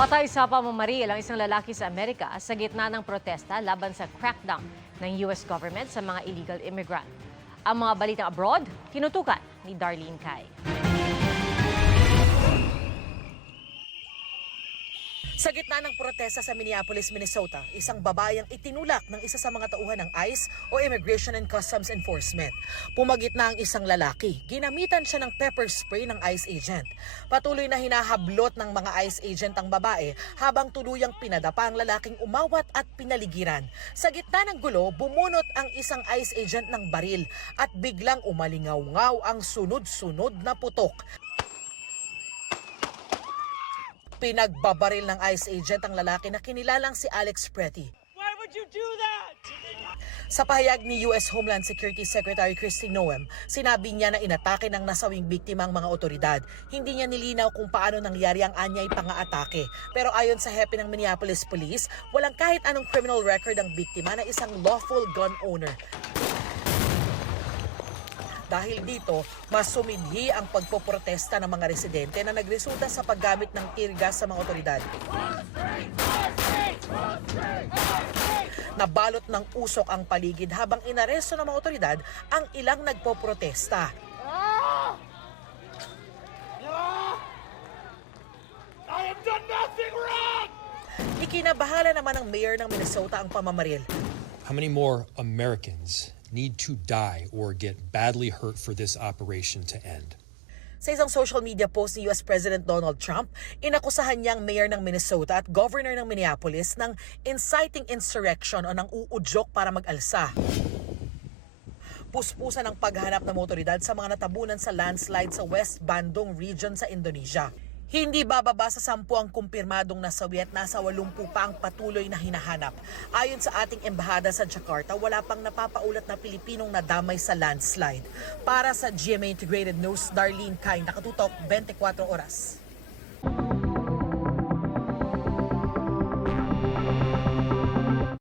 Patay sa pamamaril ang isang lalaki sa Amerika sa gitna ng protesta laban sa crackdown ng US government sa mga illegal immigrant. Ang mga balitang abroad, tinutukan ni Darlene Cai. Sa gitna ng protesta sa Minneapolis, Minnesota, isang babayang itinulak ng isa sa mga tauhan ng ICE o Immigration and Customs Enforcement. Pumagitna ang isang lalaki. Ginamitan siya ng pepper spray ng ICE agent. Patuloy na hinahablot ng mga ICE agent ang babae habang tuluyang pinadapa ang lalaking umawat at pinaligiran. Sa gitna ng gulo, bumunot ang isang ICE agent ng baril at biglang umalingaw-ngaw ang sunod-sunod na putok. Pinagbabaril ng ICE agent ang lalaki na kinilalang si Alex Pretty. Why would you do that? Sa pahayag ni US Homeland Security Secretary Kristi Noem, sinabi niya na inatake ng nasawing biktima ang mga otoridad. Hindi niya nilinaw kung paano nangyari ang anyay pang-aatake. Pero ayon sa hepe ng Minneapolis Police, walang kahit anong criminal record ang biktima na isang lawful gun owner. Dahil dito, mas sumidhi ang pagpoprotesta ng mga residente na nagresulta sa paggamit ng tear gas sa mga otoridad. Nabalot ng usok ang paligid habang inaresto ng mga otoridad ang ilang nagpoprotesta. I have done nothing wrong! Ikinabahala naman ng mayor ng Minnesota ang pamamaril. How many more Americans need to die or get badly hurt for this operation to end? Sa isang social media post ni US President Donald Trump, inakusahan niyang mayor ng Minnesota at governor ng Minneapolis ng inciting insurrection o ng uudyok para mag-alsa. Puspusan ang paghahanap ng otoridad sa mga natabunan sa landslide sa West Bandung region sa Indonesia. Hindi bababa sa 10 ang kumpirmadong nasawi at nasa 80 pa ang patuloy na hinahanap. Ayon sa ating embahada sa Jakarta, wala pang napapaulat na Pilipinong nadamay sa landslide. Para sa GMA Integrated News, Darlene Cai, nakatutok 24 oras.